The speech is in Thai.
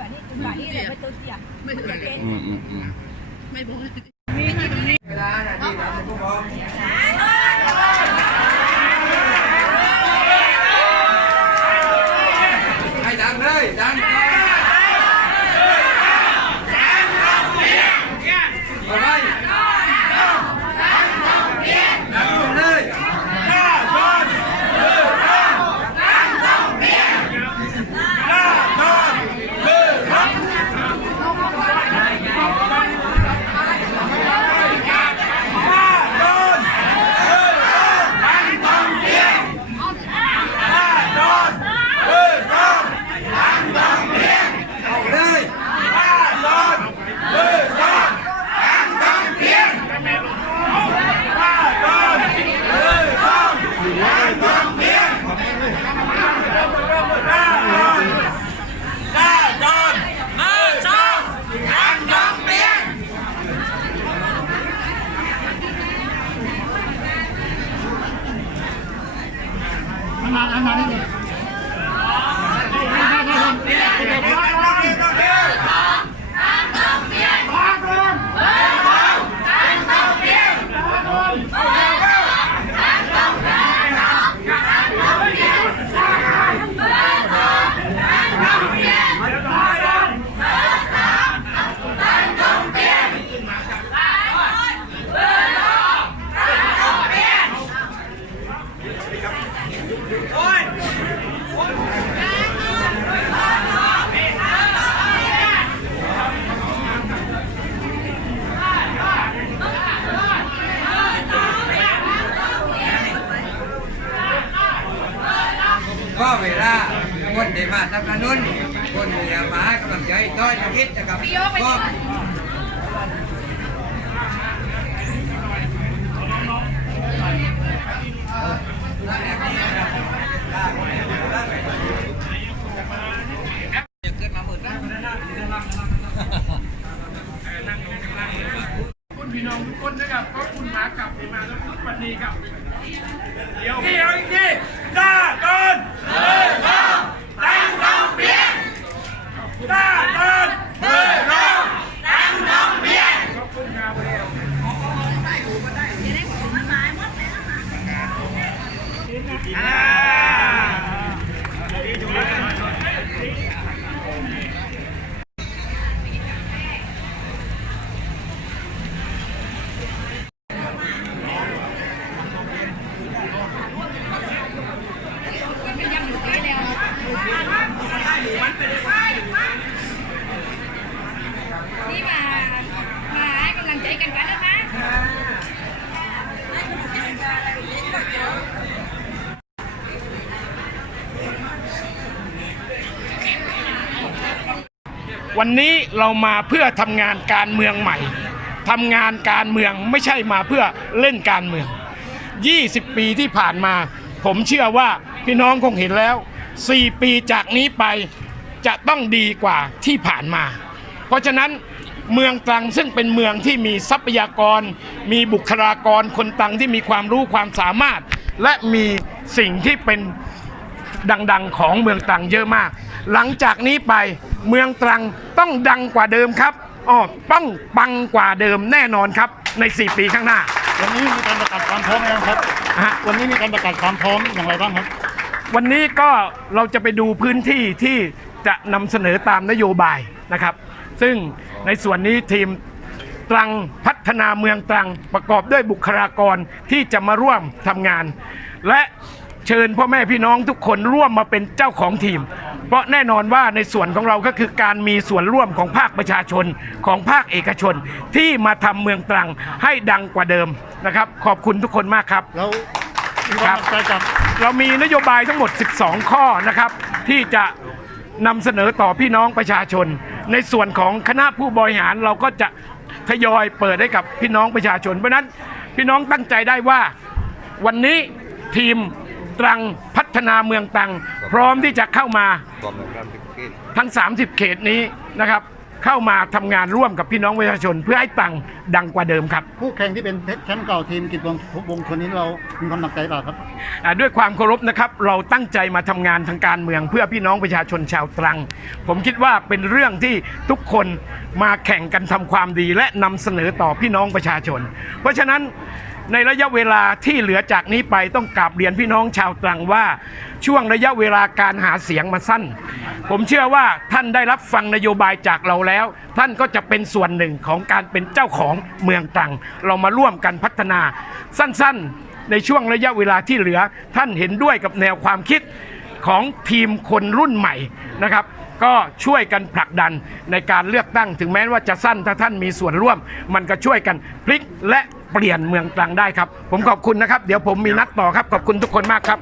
แบบนี้คุณแบบนี้เลยไม่ตัวเตี้ยไม่ถึงเป็นอืมอืมอืมไม่บอกให้ Hi, honey. ก็เวลาคนที่มาทำถนนคนที่มาให้กำลังใจต้อยคิดนะครับก็คุณพี่น้องทุกคนนะครับก็คุณหมากลับมาแล้วคุณปันนีครับ เดี๋ยวพี่เอาอีกทีจ้าก่อนเฮ้ยเราดังดองเบี้ยจ้าก่อนเฮ้ยเราดังดองเบี้ยขอบคุณครับ อ่า นี่มา มาให้กำลังใจกันกันนะคะ วันนี้เรามาเพื่อทำงานการเมืองใหม่ทำงานการเมืองไม่ใช่มาเพื่อเล่นการเมือง 20 ปีที่ผ่านมา ผมเชื่อว่าพี่น้องคงเห็นแล้ว 4 ปีจากนี้ไปจะต้องดีกว่าที่ผ่านมา เพราะฉะนั้นเมืองตรังซึ่งเป็นเมืองที่มีทรัพยากร มีบุคลากรคนตรังที่มีความรู้ความสามารถ และมีสิ่งที่เป็น ดัง ๆ ของเมืองตรังเยอะมาก หลังจากนี้ไปเมืองตรังต้องดังกว่าเดิมครับอ๋อต้องปังกว่าเดิมแน่นอนครับใน 4 ปีข้างหน้า วันนี้มีการประกาศความพร้อมแล้วครับ ฮะ วันนี้มีการประกาศความพร้อมอย่างไรบ้างครับ วันนี้ก็เราจะไปดูพื้นที่ที่จะนำเสนอตามนโยบายนะครับ ซึ่งในส่วนนี้ทีมตรังพัฒนาเมืองตรังประกอบด้วยบุคลากรที่จะมาร่วมทำงาน และ เชิญพ่อแม่พี่น้องทุกคนร่วมมาเป็นเจ้าของทีม เพราะแน่นอนว่าในส่วนของเราก็คือการมีส่วนร่วมของภาคประชาชนของภาคเอกชนที่มาทำเมืองตรังให้ดังกว่าเดิมนะครับ ขอบคุณทุกคนมากครับ แล้วมีความตั้งใจกับเรามีนโยบายทั้งหมด 12 ข้อนะครับ ที่จะนำเสนอต่อพี่น้องประชาชน ในส่วนของคณะผู้บริหารเราก็จะทยอยเปิดให้กับพี่น้องประชาชน เพราะฉะนั้นพี่น้องตั้งใจได้ว่าวันนี้ทีม ตรังพัฒนาเมืองตรัง พร้อมที่จะเข้ามาทั้ง 30 เขตนี้นะครับเข้ามาทำงานร่วมกับพี่น้องประชาชน เพื่อให้ตังดังกว่าเดิมครับคู่แข่งที่เป็นแชมป์เก่าทีมกิจวงวงชนนี้เรามีความหนักใจเปล่าครับอ่าด้วยความเคารพนะครับ เราตั้งใจมาทำงานทางการเมือง เพื่อพี่น้องประชาชนชาวตรัง ผมคิดว่าเป็นเรื่องที่ทุกคนมาแข่งกันทำความดี และนำเสนอต่อพี่น้องประชาชน เพราะฉะนั้น ในระยะเวลาที่เหลือจากนี้ไปต้องกราบเรียนพี่น้องชาวตรังว่า ช่วงระยะเวลาการหาเสียงมาสั้น ผมเชื่อว่าท่านได้รับฟังนโยบายจากเราแล้ว ท่านก็จะเป็นส่วนหนึ่งของการเป็นเจ้าของเมืองตรัง เรามาร่วมกันพัฒนาสั้นๆ ในช่วงระยะเวลาที่เหลือท่านเห็นด้วยกับแนวความคิดของทีมคนรุ่นใหม่นะครับ ก็ช่วยกันผลักดันในการเลือกตั้งถึงแม้ว่าจะสั้นถ้าท่านมีส่วนร่วม มันก็ช่วยกันพลิกและเปลี่ยนเมืองตรังได้ครับ ผมขอบคุณนะครับ เดี๋ยวผมมีนัดต่อครับ ขอบคุณทุกคนมากครับ